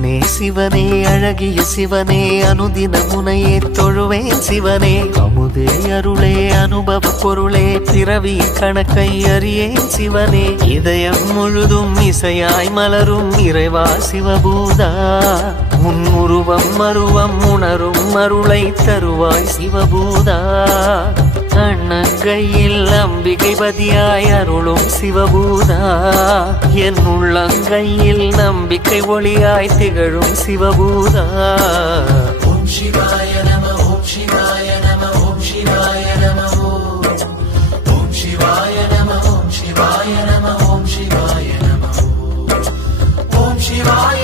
சிவனே சிவனே அழகிய சிவனே அனுதின முனையே தொழுவேன் சிவனே அமுதே அருளே அனுபவ பொருளே பிறவி கணக்கை அறியேன் சிவனே இதயம் முழுதும் இசையாய் மலரும் இறைவா சிவபூதா உன் உருவம் மருவம் உணரும் அருளை தருவாய் சிவபூதா கண்ணங்கையில் அம்பிகை பதியாய் அருளும் சிவபூதா என் உள்ளங்கையில் நம்பிக்கை ஒளியாய் திகழும் சிவபூதா ஓம் சிவாய நம ஓம் சிவாய நம ஓம் சிவாய நம ஓம் சிவாய நம ஓம் சிவாய நம ஓம் சிவாய நம ஓம் சிவாய